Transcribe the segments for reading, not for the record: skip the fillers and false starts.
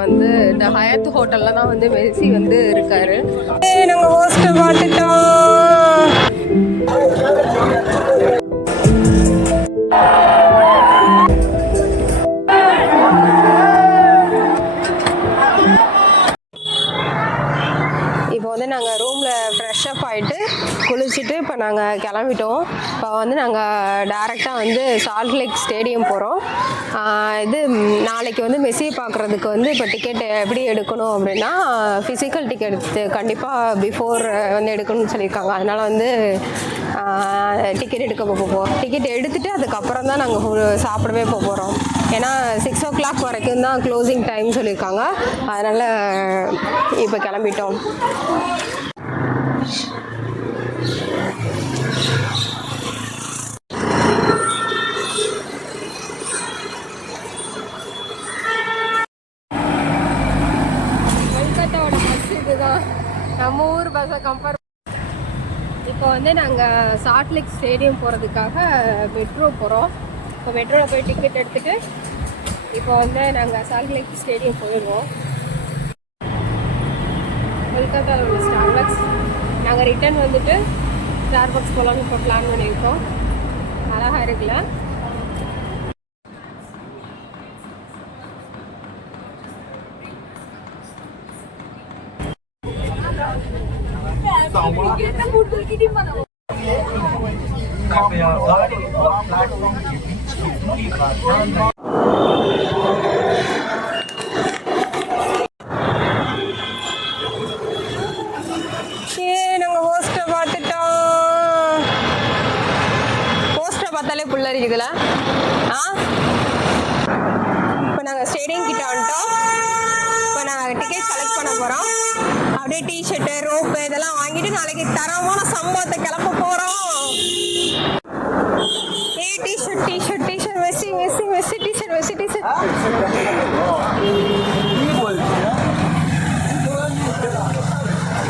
வந்து இந்த ஹயாத் ஹோட்டல்ல தான் வந்து மெஸ்ஸி வந்து இருக்காரு. நாங்க ஹோஸ்ட பார்த்துட்டோம். இப்போ வந்து நாங்கள் ரூமில் ஃப்ரெஷ்அப் ஆகிட்டு குளிச்சுட்டு இப்போ நாங்கள் கிளம்பிட்டோம். இப்போ வந்து நாங்கள் டேரெக்டாக வந்து சால்ட் லேக் ஸ்டேடியம் போகிறோம். இது நாளைக்கு வந்து மெஸ்ஸியை பார்க்குறதுக்கு வந்து இப்போ டிக்கெட் எப்படி எடுக்கணும் அப்படின்னா ஃபிசிக்கல் டிக்கெட் கண்டிப்பாக பிஃபோர் வந்து எடுக்கணும்னு சொல்லியிருக்காங்க. அதனால் வந்து டிக்கெட் எடுக்க போகிறோம். டிக்கெட் எடுத்துகிட்டு அதுக்கப்புறம் தான் நாங்கள் சாப்பிடவே போகிறோம். ஏன்னா 6 o'clock வரைக்கும் தான் க்ளோசிங் டைம் சொல்லியிருக்காங்க. அதனால் இப்போ கிளம்பிட்டோம். கொல்கத்தாவோட பஸ் இதுதான், நம்ம ஊர் பஸ்ஸை கம்பேர். இப்போ வந்து நாங்கள் சால்ட் லேக் ஸ்டேடியம் போகிறதுக்காக மெட்ரோ போகிறோம். இப்போ மெட்ரோவில் போய் டிக்கெட் எடுத்துகிட்டு இப்போ வந்து நாங்கள் சால்ட் லேக் ஸ்டேடியம் போயிடுவோம். கொல்கத்தாவில் உள்ள ஸ்டார்பக்ஸ். நாங்கள் ரிட்டர்ன் வந்துட்டு ஸ்டார்பக்ஸ் போகலான்னு இப்போ பிளான் பண்ணியிருக்கோம். அழகாக இருக்குல்ல? நாங்கள் ஹோஸ்ட்டை பார்த்துட்டோம். ஹோஸ்ட்டை பார்த்தாலே புல்லரிக்குதுல. இப்போ நாங்கள் ஸ்டேடியம் கிட்ட வந்துட்டோம். இப்போ நாங்கள் டிக்கெட் கலெக்ட் பண்ண போகிறோம். அப்படியே டிஷர்ட்டு ரோப்பு இதெல்லாம் வாங்கிட்டு நாளைக்கு தரமான சம்பவத்தை கிளம்ப போகிறோம். T-shirt t-shirt t-shirt Messi Messi Messi t-shirt Messi t-shirt.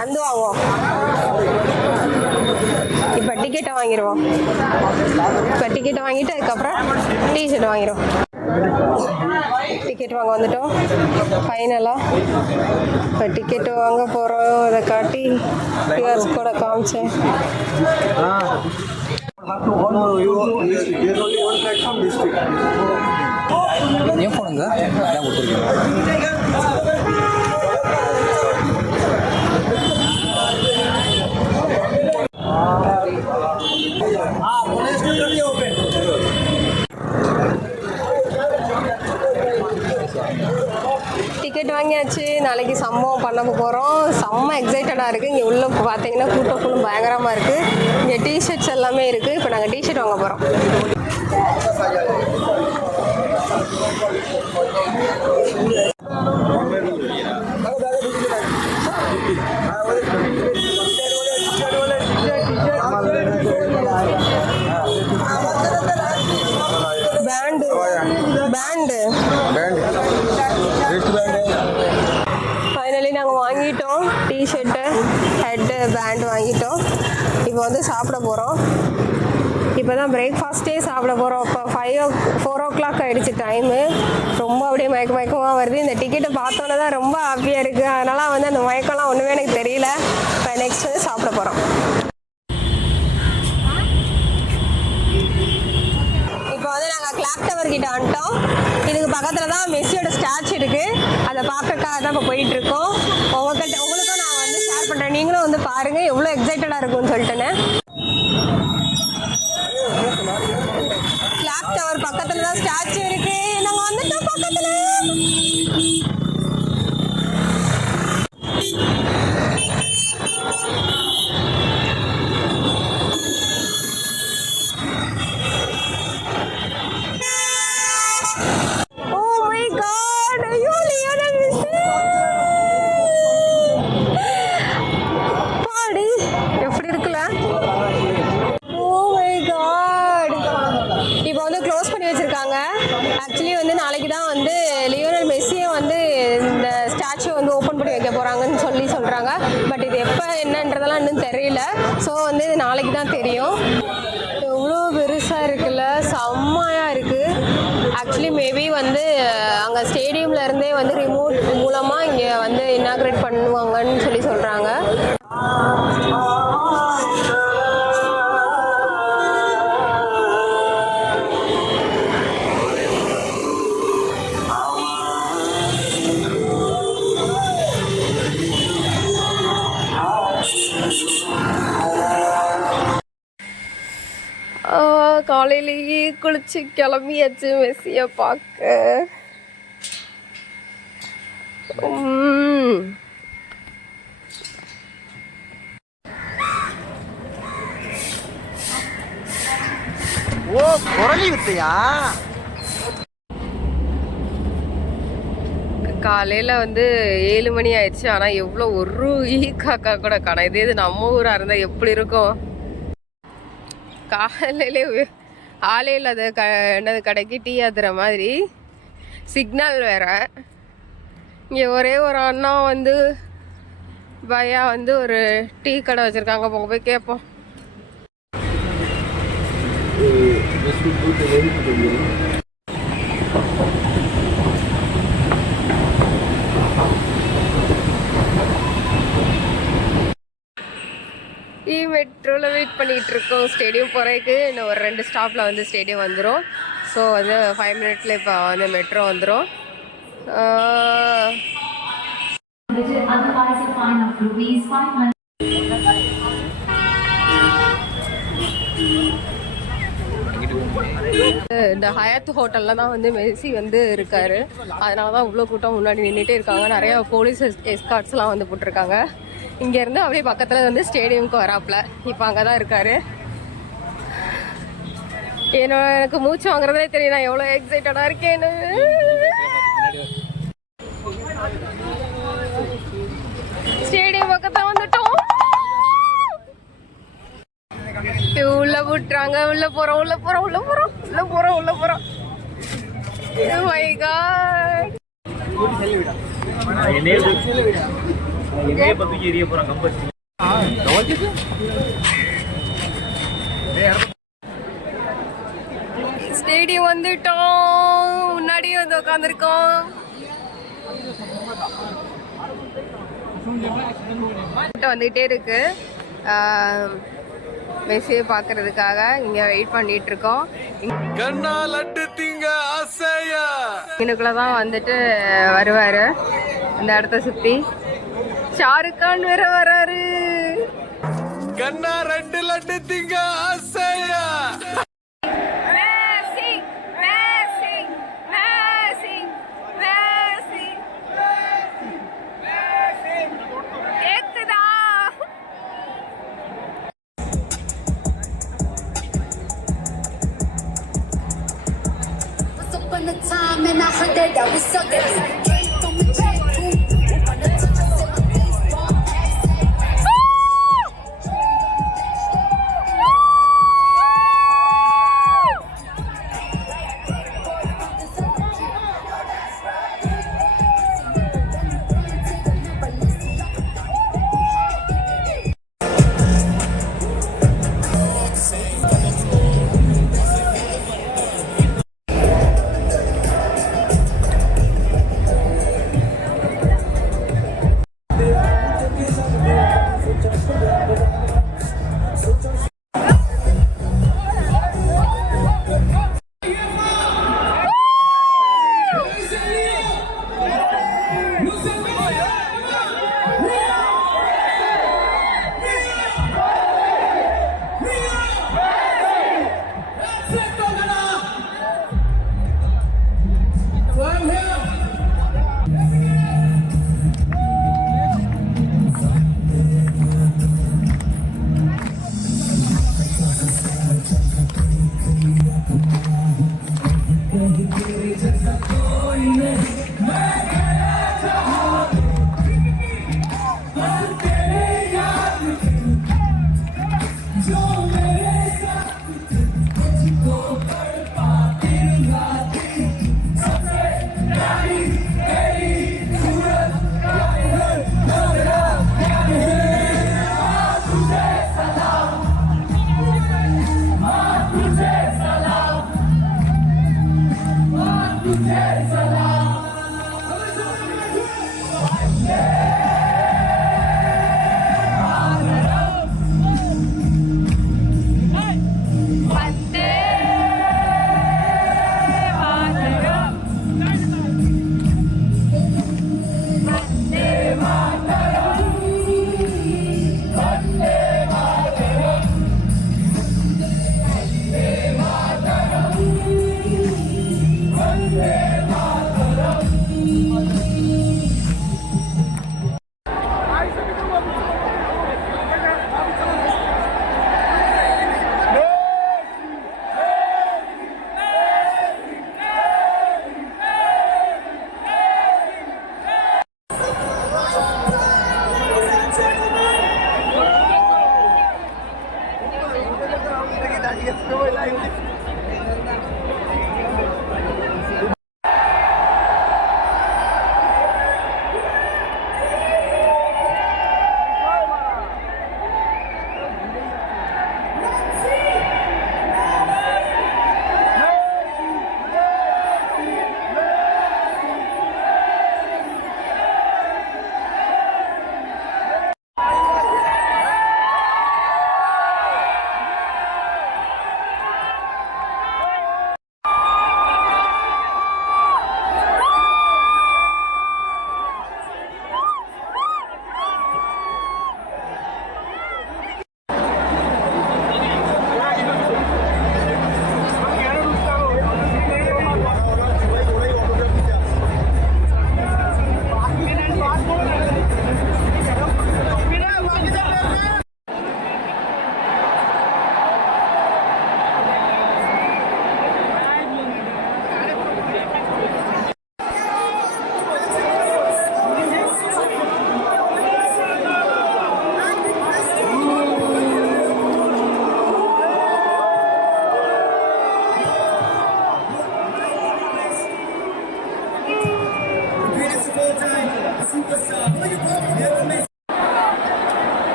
வந்து வாங்குவோம். இப்போ டிக்கெட்டை வாங்கிடுவோம். இப்போ டிக்கெட்டை வாங்கிட்டு அதுக்கப்புறம் டிஷர்ட் வாங்கிடுவோம். டிக்கெட் வாங்க வந்துட்டோம் ஃபைனலாக. இப்போ டிக்கெட்டு வாங்க போகிறோம். அதை காட்டி கியூஆர் கோடை காமிச்சேன். ஏன் போனுங்க அதான் கொடுத்துருக்கீங்க. டிக்கெட் வாங்கியாச்சு. நாளைக்கு சம்பவம் பண்ண போகிறோம். செம்ம எக்ஸைட்டடாக இருக்குது. இங்கே உள்ள பார்த்தீங்கன்னா கூட்டம் ஃபுல்லும் பயங்கரமாக இருக்குது. இங்கே டிஷர்ட்ஸ் எல்லாமே இருக்குது. இப்போ நாங்கள் டிஷர்ட் வாங்க போகிறோம். ஃபைனலி நாங்கள் வாங்கிட்டோம். டிஷர்ட்டு ஹெட்டு பேண்டு வாங்கிட்டோம். இப்போ வந்து சாப்பிட போகிறோம். இப்போ தான் பிரேக்ஃபாஸ்ட்டே சாப்பிட போகிறோம். இப்போ 4 o'clock ஆகிடுச்சு டைமு. ரொம்ப அப்படியே மயக்கமாக வருது. இந்த டிக்கெட்டை பார்த்தோன்னே தான் ரொம்ப ஹாப்பியாக இருக்குது. அதனால் வந்து அந்த மயக்கம்லாம் ஒன்றுமே எனக்கு தெரியல. இப்போ நெக்ஸ்ட் வந்து சாப்பிட போகிறோம். இப்போ வந்து நாங்கள் கிளாக் டவர் கிட்ட வந்துட்டோம். இதுக்கு பக்கத்தில் தான் மெஸ்ஸியோட ஸ்டாச்சு இருக்குது. அதை பார்க்கறதுக்காக தான் இப்போ போயிட்டுருக்கோம். உங்களுக்கும் நான் வந்து ஷேர் பண்ணுறேன். நீங்களும் வந்து பாருங்கள் எவ்வளோ எக்ஸைட்டடாக இருக்கும்னு சொல்லிட்டேன்னு. கிளாக் டவர் பக்கத்தில் தான் ஸ்டாச்சு இருக்குது. நாங்கள் வந்துட்டோம் பக்கத்தில். ஆக்சுவலி வந்து நாளைக்கு தான் வந்து லியோனல் மெஸ்ஸியை வந்து இந்த ஸ்டாச்சு வந்து ஓப்பன் பண்ணி வைக்க போகிறாங்கன்னு சொல்கிறாங்க. பட் இது எப்போ என்னன்றதெல்லாம் இன்னும் தெரியல. ஸோ வந்து இது நாளைக்கு தான் தெரியும். எவ்வளோ பெருசாக இருக்குல்ல, செம்மையாக இருக்குது. ஆக்சுவலி மேபி வந்து அங்கே ஸ்டேடியம்ல இருந்தே வந்து ரிமோட் மூலமாக இங்கே வந்து இனாக்ரேட் பண்ணுவாங்கன்னு சொல்லி சொல்கிறாங்க. காலையிலேயே குளிச்சு கிளம்பியாச்சு மெஸ்ஸியை பார்க்க. ஓ குரலி வித்தையா? காலையில் வந்து 7 மணி ஆயிடுச்சு. ஆனால் எவ்வளோ ஒரு காக்கா கூட காணோம். இது நம்ம ஊராக இருந்தால் எப்படி இருக்கும்? காலையிலே ஆளே இல்லாத என்னது கடைக்கு டீ ஆத்துற மாதிரி சிக்னல் வேற. இங்கே ஒரே ஒரு அண்ணா வந்து பையா வந்து ஒரு டீ கடை வச்சுருக்காங்க. போங்க போய் கேட்போம். மெட்ரோவில் வெயிட் பண்ணிகிட்டு இருக்கோம் ஸ்டேடியம் போகிறதுக்கு. இன்னும் ஒரு 2 ஸ்டாப்பில் வந்து ஸ்டேடியம் வந்துடும். ஸோ வந்து 5 மினிட்ல இப்போ வந்து மெட்ரோ வந்துடும். இந்த ஹயாத் ஹோட்டலில் தான் வந்து மெஸ்ஸி வந்து இருக்காரு. அதனால தான் இவ்வளோ கூட்டம் முன்னாடி நின்றுட்டே இருக்காங்க. நிறையா போலீஸ் எஸ்கார்ட்ஸ்லாம் வந்து போட்டிருக்காங்க. இங்கேருந்து அப்படியே பக்கத்தில் வந்து ஸ்டேடியமுக்கு வராப்புல. இப்போ அங்கே தான் இருக்காரு. எனக்கு மூச்சு வாங்குறதே தெரியும் நான் எவ்வளோ எக்ஸைட்டடாக இருக்கேன்னு. ஸ்டேடியம் பக்கத்தில் வந்துட்டோம். உள்ள விட்டுறாங்க. உள்ள போறோம். My God. ஸ்டேடியம் வந்துட்டோம். முன்னாடியே வந்து உட்காந்துருக்கோம். வந்துகிட்டே இருக்கு. மெஸ்ஸியை பார்க்கறதுக்காக இங்கே வெயிட் பண்ணிட்டு இருக்கோம். இன்னுக்குள்ளதான் வந்துட்டு வருவாரு. இந்த இடத்த சுத்தி ஷாருக் கான் வேற வராரு. கண்ணா 2 லட்டு திங்க ஆசையா. The time and I heard that I was so good. Came from the track, on the touch of my baseball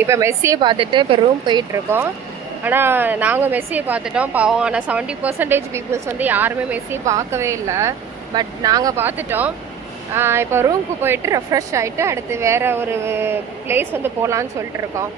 இப்போ மெஸ்ஸியை பார்த்துட்டு இப்போ ரூம் போயிட்டுருக்கோம். ஆனால் நாங்கள் மெஸ்ஸியை பார்த்துட்டோம் பாவம். ஆனால் 70% பீப்புள்ஸ் வந்து யாருமே மெஸ்ஸியை பார்க்கவே இல்லை. பட் நாங்கள் பார்த்துட்டோம். இப்போ ரூமுக்கு போயிட்டு ரெஃப்ரெஷ் ஆகிட்டு அடுத்து வேறு ஒரு பிளேஸ் வந்து போகலான்னு சொல்லிட்டு இருக்கோம்.